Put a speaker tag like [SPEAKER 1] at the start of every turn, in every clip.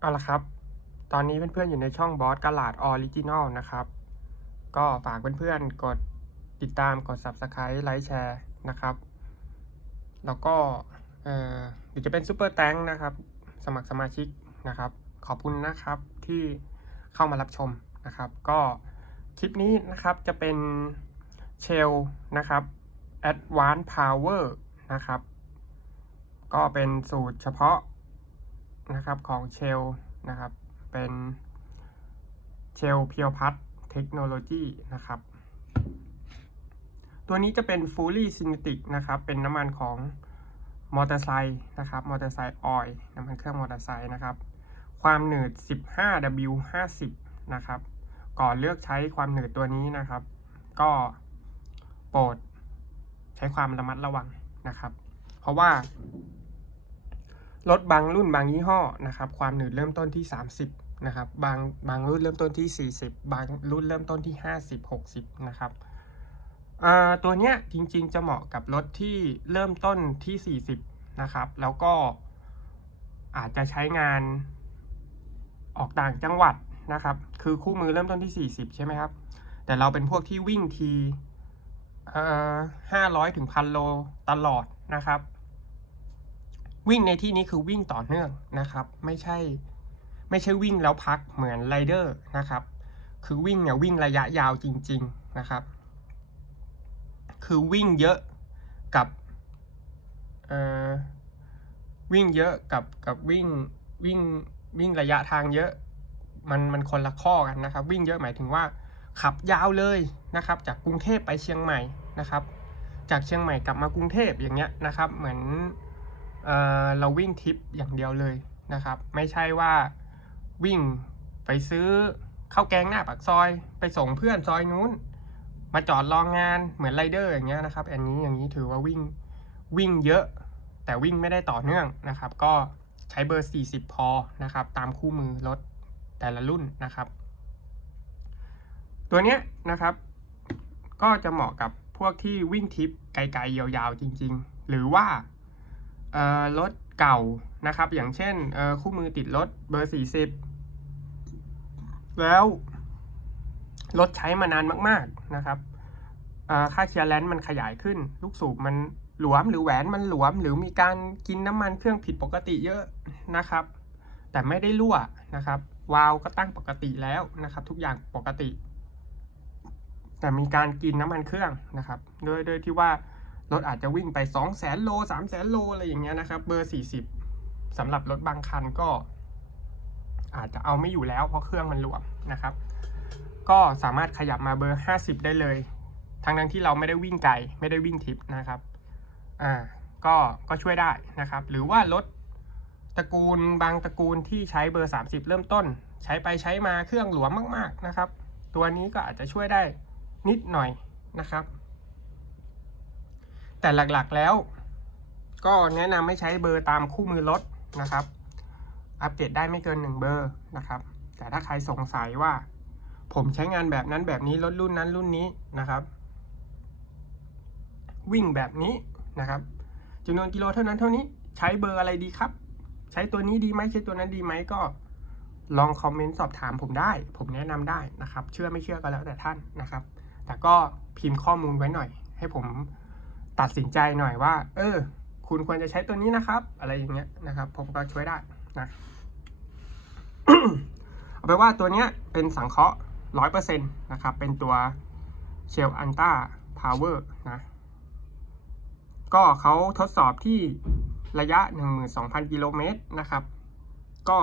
[SPEAKER 1] เอาละครับ ตอนนี้เพื่อนๆอยู่ในช่องบอสกลาดออริจินอลนะครับ ก็ฝากเพื่อนๆกดติดตามกด Subscribe ไลค์แชร์นะครับ แล้วก็เออเดี๋ยวจะเป็นซูเปอร์แตงนะครับ สมัครสมาชิกนะครับ ขอบคุณนะครับที่เข้ามารับชมนะครับ ก็คลิปนี้นะครับจะเป็นเชลนะครับ Advanced Power นะครับ ก็เป็นสูตรเฉพาะ นะครับของเชลนะครับ เป็นเชลเพียวพัทเทคโนโลยีนะครับ ตัวนี้จะเป็น Fully Synthetic นะครับ เป็นน้ำมันของมอเตอร์ไซค์นะครับ มอเตอร์ไซค์ออยล์น้ำมันเครื่องมอเตอร์ไซค์นะครับ ความหนืด 15W50 นะครับ ก่อนเลือกใช้ความหนืดตัวนี้นะครับ ก็โปรดใช้ความระมัดระวังนะครับ เพราะว่า รถบางรุ่นบางยี่ห้อนะครับความหนืดเริ่มต้นที่ 30นะครับบางบางรุ่นเริ่มต้นที่ 40 บางรุ่นเริ่มต้นที่ 50 60นะครับตัวเนี้ยจริงๆจะเหมาะกับรถที่เริ่มต้นที่ 40นะครับแล้วก็อาจจะใช้งานออกต่างจังหวัดนะครับคือคู่มือเริ่มต้นที่ 40 ใช่ไหมครับ แต่เราเป็นพวกที่วิ่งทีเอ่อ500ถึงพันโลตลอดนะครับ วิ่งในที่นี้คือวิ่งต่อเนื่องนะครับ ไม่ใช่ ไม่ใช่วิ่งแล้วพักเหมือนไรเดอร์นะครับ คือวิ่งเนี่ยวิ่งระยะยาวจริง ๆนะครับ คือวิ่งเยอะกับวิ่งเยอะกับกับวิ่งวิ่งวิ่งระยะทางเยอะมันมันคนละข้อกันนะครับ วิ่งเยอะหมายถึงว่า ขับยาวเลยนะครับ จากกรุงเทพไปเชียงใหม่นะครับ จากเชียงใหม่กลับมากรุงเทพอย่างเงี้ยนะครับ เหมือน เเราวิ่งทริปอย่างเดียวเลยนะครับ ไม่ใช่ว่าวิ่งไปซื้อข้าวแกงหน้าปากซอย ไปส่งเพื่อนซอยนู้น มาจอดรองงานเหมือนไรเดอร์อย่างเงี้ยนะครับ อันนี้อย่างนี้ถือว่าวิ่งวิ่งเยอะ แต่วิ่งไม่ได้ต่อเนื่องนะครับ ก็ใช้เบอร์ 40 พอนะครับ ตามคู่มือรถแต่ละรุ่นนะครับ ตัวเนี้ยนะครับ ก็จะเหมาะกับพวกที่วิ่งทริปไกลๆยาวๆจริง ๆ หรือว่า รถเก่านะครับ อย่างเช่นคู่มือติดรถเบอร์ 40 แล้วรถใช้มานานมาก ๆนะครับค่าเคลียร์แลนซ์มันขยายขึ้น ลูกสูบมันหลวมหรือแหวนมันหลวม หรือมีการกินน้ำมันเครื่องผิดปกติเยอะนะครับ แต่ไม่ได้รั่วนะครับวาล์วก็ตั้งปกติแล้วนะครับ ทุกอย่างปกติ แต่มีการกินน้ำมันเครื่องนะครับโดยโดยที่ว่า รถอาจจะวิ่งไป2 0 0แสนโล3 0 0แสนโลอะไรอย่างเงี้ยนะครับ เบอร์ 40สำหรับรถบางคันก็ อาจจะเอาไม่อยู่แล้วเพราะเครื่องมันหลวมนะครับ ก็สามารถขยับมาเบอร์ 50 ได้เลย ทั้งนั้นที่เราไม่ได้วิ่งไกลไม่ได้วิ่งทิปนะครับอ่าก็ก็ช่วยได้นะครับ หรือว่ารถตระกูลบางตระกูลที่ใช้เบอร์ 30 เริ่มต้น ใช้ไปใช้มาเครื่องหลวมมาก ๆนะครับ ตัวนี้ก็อาจจะช่วยได้นิดหน่อยนะครับ แต่หลักๆแล้ว ก็แนะนำให้ใช้เบอร์ตามคู่มือรถนะครับ อัปเดตได้ไม่เกิน 1 เบอร์นะครับ แต่ถ้าใครสงสัยว่า ผมใช้งานแบบนั้นแบบนี้รถรุ่นนั้นรุ่นนี้นะครับ วิ่งแบบนี้นะครับจำนวนกิโลเท่านั้นเท่านี้ใช้เบอร์อะไรดีครับ ใช้ตัวนี้ดีไหมใช้ตัวนั้นดีไหมก็ลองคอมเมนต์สอบถามผมได้ ผมแนะนำได้นะครับ เชื่อไม่เชื่อก็แล้วแต่ท่านนะครับ แต่ก็พิมพ์ข้อมูลไว้หน่อย ให้ผม ตัดสินใจหน่อยว่า เออ คุณควรจะใช้ตัวนี้นะครับ อะไรอย่างเงี้ยนะครับ ผมก็ช่วยได้นะเอาไปว่าตัวเนี้ยเป็นสังเคราะห์ร้อยเปอร์เซ็นต์นะครับ เป็นตัวเชลอันต้าพาวเวอร์นะ ก็เขาทดสอบที่ระยะ 12,000 กิโลเมตรนะครับ ก็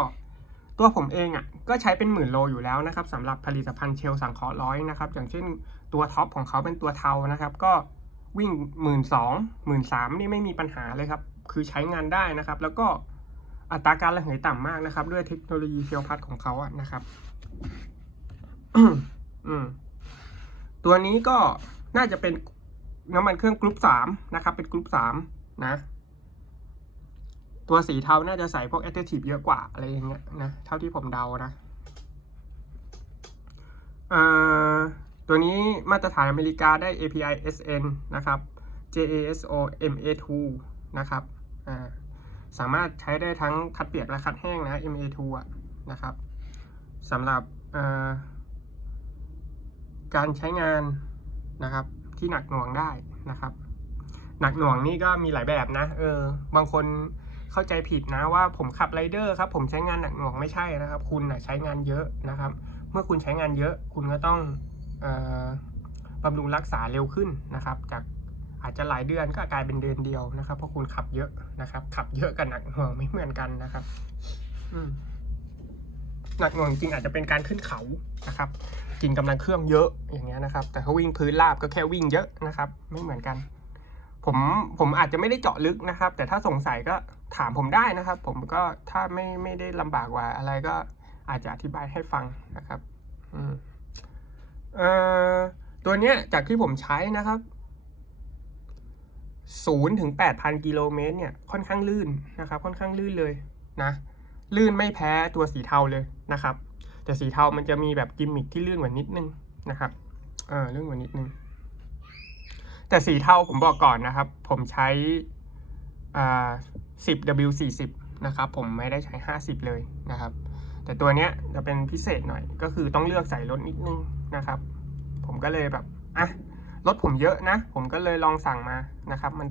[SPEAKER 1] ตัวผมเองอะก็ใช้เป็นหมื่นโลอยู่แล้วนะครับสำหรับผลิตภัณฑ์เชลสังเคราะห์ร้อยนะครับ อย่างเช่นตัวท็อปของเขาเป็นตัวเทานะครับ ก็ วิ่งหมื่นสองหมื่นสามนี่ไม่มีปัญหาเลยครับ คือใช้งานได้นะครับ แล้วก็อัตราการระเหยต่ำมากนะครับ ด้วยเทคโนโลยีเฟียวพัดของเขาอะนะครับตัวนี้ก็น่าจะเป็นน้ำมันเครื่องกรุ๊ปสามนะครับ เป็นกรุ๊ปสามนะ ตัวสีเทาน่าจะใส่พวกแอ d เ i ทีฟเยอะกว่าอะไรอย่างเงี้ยนะ เท่าที่ผมเดานะอ่า ตัวนี้มาตรฐานอเมริกาได้ API SN นะครับ JASO MA2 นะครับสามารถใช้ได้ทั้งคัดเปียกและคัดแห้งนะ MA2 อะนะครับสำหรับการใช้งานนะครับที่หนักหน่วงได้นะครับ หนักหน่วงนี่ก็มีหลายแบบนะเออบางคนเข้าใจผิดนะว่าผมขับไรเดอร์ครับ ผมใช้งานหนักหน่วงไม่ใช่นะครับ คุณนะใช้งานเยอะนะครับ เมื่อคุณใช้งานเยอะ คุณก็ต้อง บำรุงรักษาเร็วขึ้นนะครับ จากอาจจะหลายเดือนก็กลายเป็นเดือนเดียวนะครับ เพราะคุณขับเยอะนะครับ ขับเยอะกับหนักหน่วงไม่เหมือนกันนะครับหนักหน่วงจริงอาจจะเป็นการขึ้นเขานะครับ กินกำลังเครื่องเยอะอย่างเงี้ยนะครับ แต่ถ้าวิ่งพื้นราบก็แค่วิ่งเยอะนะครับ ไม่เหมือนกัน ผมผมอาจจะไม่ได้เจาะลึกนะครับ แต่ถ้าสงสัยก็ถามผมได้นะครับ ผมก็ถ้าไม่ไม่ได้ลำบากกว่าอะไรก็อาจจะอธิบายให้ฟังนะครับ อืม ตัวเนี้ยจากที่ผมใช้นะครับศูนย์ถึงแปดพันกิโลเมตรเนี่ยค่อนข้างลื่นนะครับ ค่อนข้างลื่นเลยนะ ลื่นไม่แพ้ตัวสีเทาเลยนะครับ แต่สีเทามันจะมีแบบกิมมิคที่ลื่นกว่านิดนึงนะครับเออลื่นกว่านิดนึง แต่สีเทาผมบอกก่อนนะครับ ผมใช้อ่า 10W40 นะครับ ผมไม่ได้ใช้50เลยนะครับ แต่ตัวเนี้ยจะเป็นพิเศษหน่อยก็คือต้องเลือกใส่รถนิดนึง นะครับ ผมก็เลยแบบอะรถผมเยอะนะ ผมก็เลยลองสั่งมานะครับ มัน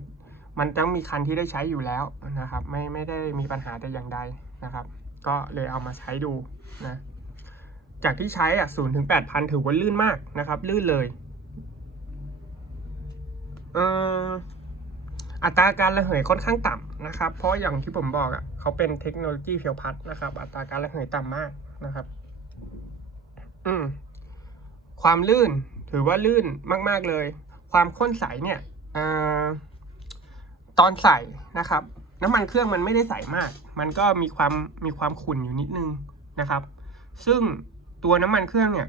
[SPEAKER 1] มันต้องมีคันที่ได้ใช้อยู่แล้วนะครับ ไม่ไม่ได้มีปัญหาแต่อย่างใดนะครับ ก็เลยเอามาใช้ดูนะจากที่ใช้อะ0ถึง8,000ถือว่าลื่นมากนะครับ ลื่นเลยเอ่ออัตราการระเหยค่อนข้างต่ำนะครับ เพราะอย่างที่ผมบอกอะเขาเป็นเทคโนโลยีเพียวพัดนะครับ อัตราการระเหยต่ำมากนะครับ อืม ความลื่นถือว่าลื่นมาก ๆเลย ความข้นใสเนี่ยเอ่อตอนใส่นะครับ น้ำมันเครื่องมันไม่ได้ใสมาก มันก็มีความมีความขุ่นอยู่นิดนึงนะครับ ซึ่งตัวน้ำมันเครื่องเนี่ย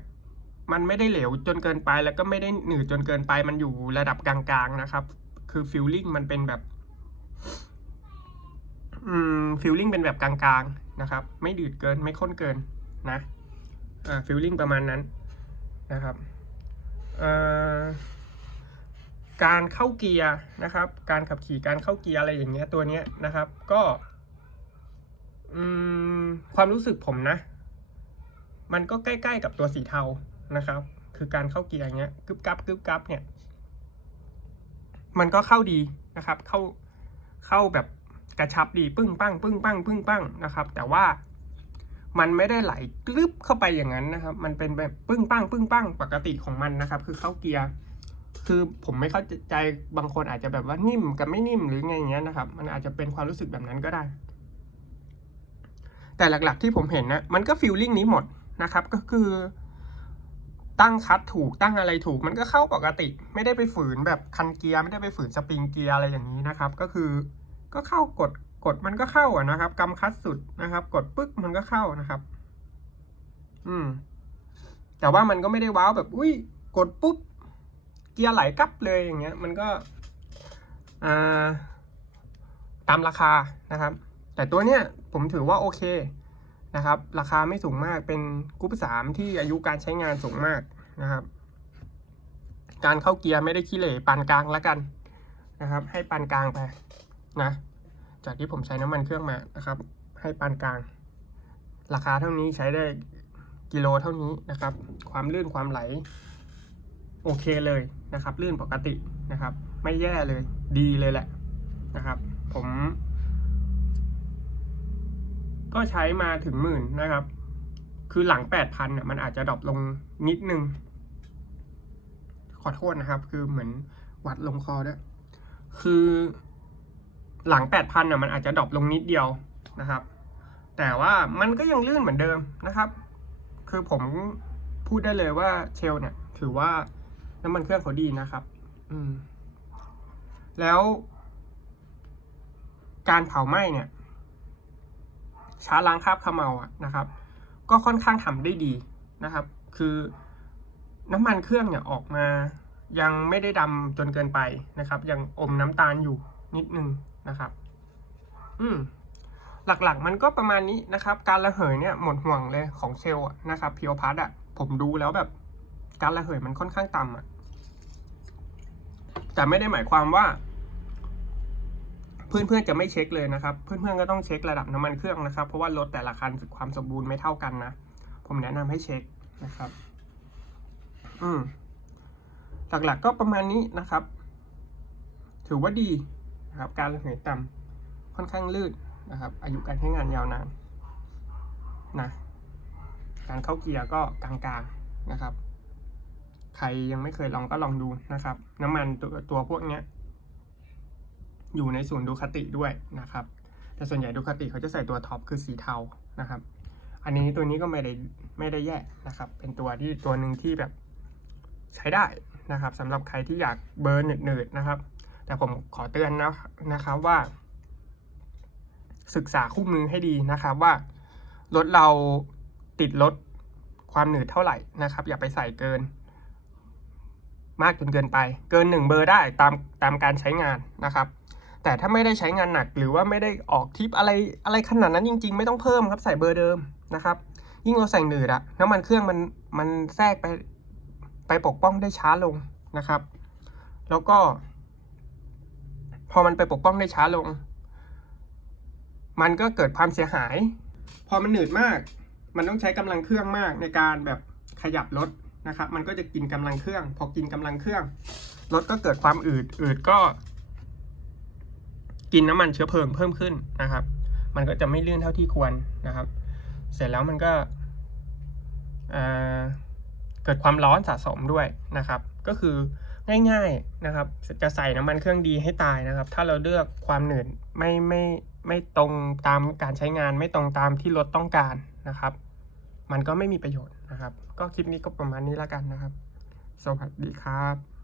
[SPEAKER 1] มันไม่ได้เหลวจนเกินไปแล้วก็ไม่ได้หนืดจนเกินไป มันอยู่ระดับกลางๆนะครับ คือฟิลลิ่งมันเป็นแบบอืมฟิลลิ่งเป็นแบบกลางๆนะครับ ไม่ดืดเกินไม่ข้นเกินนะอ่าฟิลลิ่งประมาณนั้น นะครับการเข้าเกียร์นะครับ การขับขี่การเข้าเกียร์อะไรอย่างเงี้ยตัวเนี้ยนะครับ ก็ความรู้สึกผมนะ มันก็ใกล้ๆกับตัวสีเทานะครับ คือการเข้าเกียร์อย่างเงี้ยกึบกับกึบกับเนี่ย มันก็เข้าดีนะครับ เข้าเข้าแบบกระชับดีปึ้งปั้งปึ้งปั้งปึ้งปั้งนะครับ แต่ว่า มันไม่ได้ไหลกรึบเข้าไปอย่างนั้นนะครับ มันเป็นแบบปึ้งปั้งปึ้งปั้งปกติของมันนะครับ คือเข้าเกียร์คือผมไม่เข้าใจบางคนอาจจะแบบว่านิ่มกับไม่นิ่มหรือไงอย่างเงี้ยนะครับ มันอาจจะเป็นความรู้สึกแบบนั้นก็ได้ แต่หลักๆที่ผมเห็นนะมันก็ฟีลลิ่งนี้หมดนะครับ ก็คือตั้งคัดถูกตั้งอะไรถูก มันก็เข้าปกติ ไม่ได้ไปฝืนแบบคันเกียร์ไม่ได้ไปฝืนสปริงเกียร์อะไรอย่างนี้นะครับ ก็คือก็เข้ากด กดมันก็เข้าอะนะครับกำคัดสุดนะครับ กดปึ๊กมันก็เข้านะครับ อืม แต่ว่ามันก็ไม่ได้ว้าวแบบ อุ้ยกดปุ๊บ เกียร์ไหลกลับเลยอย่างเงี้ย มันก็อ่าตามราคานะครับ แต่ตัวเนี้ยผมถือว่าโอเคนะครับ ราคาไม่สูงมากเป็นกรุ๊ปสามที่อายุการใช้งานสูงมากนะครับ การเข้าเกียร์ไม่ได้ขี้เหร่ปานกลางแล้วกันนะครับ ให้ปานกลางไปนะ จากที่ผมใช้น้ำมันเครื่องมานะครับ ให้ปานกลาง ราคาเท่านี้ใช้ได้กิโลเท่านี้นะครับ ความลื่นความไหล โอเคเลยนะครับ ลื่นปกตินะครับ ไม่แย่เลยดีเลยแหละนะครับ ผม ก็ใช้มาถึงหมื่นนะครับ คือหลังแปดพันเนี่ยมันอาจจะดรอปลงนิดนึง ขอโทษนะครับ คือเหมือนวัดลงคอด้วยคือ หลังแปดพันเนี่ยมันอาจจะดรอปลงนิดเดียวนะครับ แต่ว่ามันก็ยังลื่นเหมือนเดิมนะครับ คือผมพูดได้เลยว่าเชลเนี่ย ถือว่าน้ำมันเครื่องเขาดีนะครับ อืม แล้ว การเผาไหม้เนี่ยช้าล้างคราบเขมเมาอะนะครับ ก็ค่อนข้างทำได้ดีนะครับ คือน้ำมันเครื่องเนี่ยออกมา ยังไม่ได้ดำจนเกินไปนะครับ ยังอมน้ำตาลอยู่ นิดนึงนะครับ อืมหลักๆ มันก็ประมาณนี้นะครับ การระเหยเนี่ยหมดห่วงเลยของเชลอะนะครับเพียวพัดอะผมดูแล้วแบบ การระเหยมันค่อนข้างต่ำอะแต่ไม่ได้หมายความว่าพพื่อนๆจะไม่เช็คเลยนะครับ เพื่อนๆก็ต้องเช็คระดับน้ำมันเครื่องนะครับ เพราะว่ารถแต่ละคันความสมบูรณ์ไม่เท่ากันนะ ผมแนะนำให้เช็คนะครับ อืมหลักๆก็ประมาณนี้นะครับ ถือว่าดี นะครับ การระเหยต่ำค่อนข้างลื่นนะครับ อายุการใช้งานยาวนานนะการเข้าเกียร์ก็กลางๆนะครับ ใครยังไม่เคยลองก็ลองดูนะครับ น้ำมันตัวตัวพวกเนี้ยอยู่ในศูนย์ดูคาติด้วยนะครับ แต่ส่วนใหญ่ดูคาติเขาจะใส่ตัวท็อปคือสีเทานะครับ อันนี้ตัวนี้ก็ไม่ได้ไม่ได้แย่นะครับ เป็นตัวที่ตัวหนึ่งที่แบบใช้ได้นะครับสำหรับใครที่อยากเบิร์หนืดๆนะครับ แต่ผมขอเตือนนะนะครับว่า ศึกษาคู่มือให้ดีนะครับว่ารถเราติดรถความหนืดเท่าไหร่นะครับ อย่าไปใส่เกิน มากจนเกินไป เกินหนึ่งเบอร์ได้ตามตามการใช้งานนะครับ แต่ถ้าไม่ได้ใช้งานหนักหรือว่าไม่ได้ออกทิปอะไรอะไรขนาดนั้นจริง ๆ ไม่ต้องเพิ่มครับใส่เบอร์เดิมนะครับ ยิ่งเราใส่หนืดอะน้ำมันเครื่องมันมันแทรกไปไปปกป้องได้ช้าลงนะครับ แล้วก็ พอมันไปปกป้องได้ช้าลง มันก็เกิดความเสียหาย พอมันหนืดมาก มันต้องใช้กำลังเครื่องมากในการแบบขยับรถนะครับ มันก็จะกินกำลังเครื่อง พอกินกำลังเครื่องรถก็เกิดความอืด อืดก็ กินน้ำมันเชื้อเพลิงเพิ่มขึ้นนะครับ มันก็จะไม่ลื่นเท่าที่ควรนะครับ เสร็จแล้วมันก็เกิดความร้อนสะสมด้วยนะครับ ก็คือ ง่ายๆนะครับ จะใส่น้ำมันเครื่องดีให้ตายนะครับ ถ้าเราเลือกความหนืดไม่ไม่ไม่ตรงตามการใช้งานไม่ตรงตามที่รถต้องการนะครับ มันก็ไม่มีประโยชน์นะครับ ก็คลิปนี้ก็ประมาณนี้แล้วกันนะครับ สวัสดีครับ